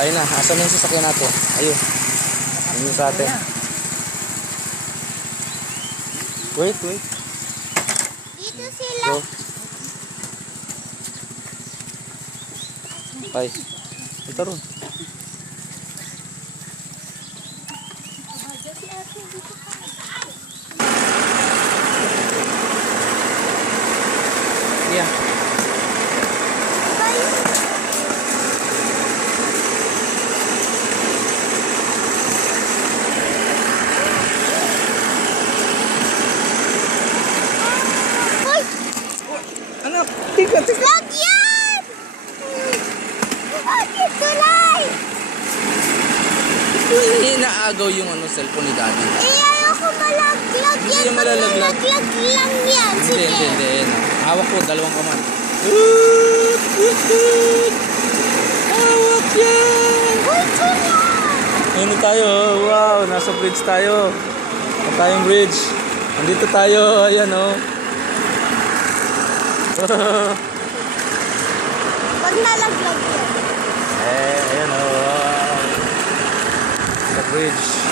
Tayo na. Asan na yung sasakyan natin? Ayun. Ayun sa atin. Wait. Dito sila. Go. Ay. Ito ron. Yeah. Hoy! Anak, tika. Vlog yan! Bakit tulay? Inaagaw yung cellphone ni Daddy. Ayoko malaglag Hindi yan. yan malalaglag. Malalaglag lang yan. Sige. Hindi. Ayan, oh. Hawak ko, dalawang kamay. Hawak yan! Uy, chula! Ano tayo? Wow, nasa bridge tayo. Ang tayong bridge. Andito tayo, ayan oh. Pag nalaglag yan. Ayan oh. Sa bridge.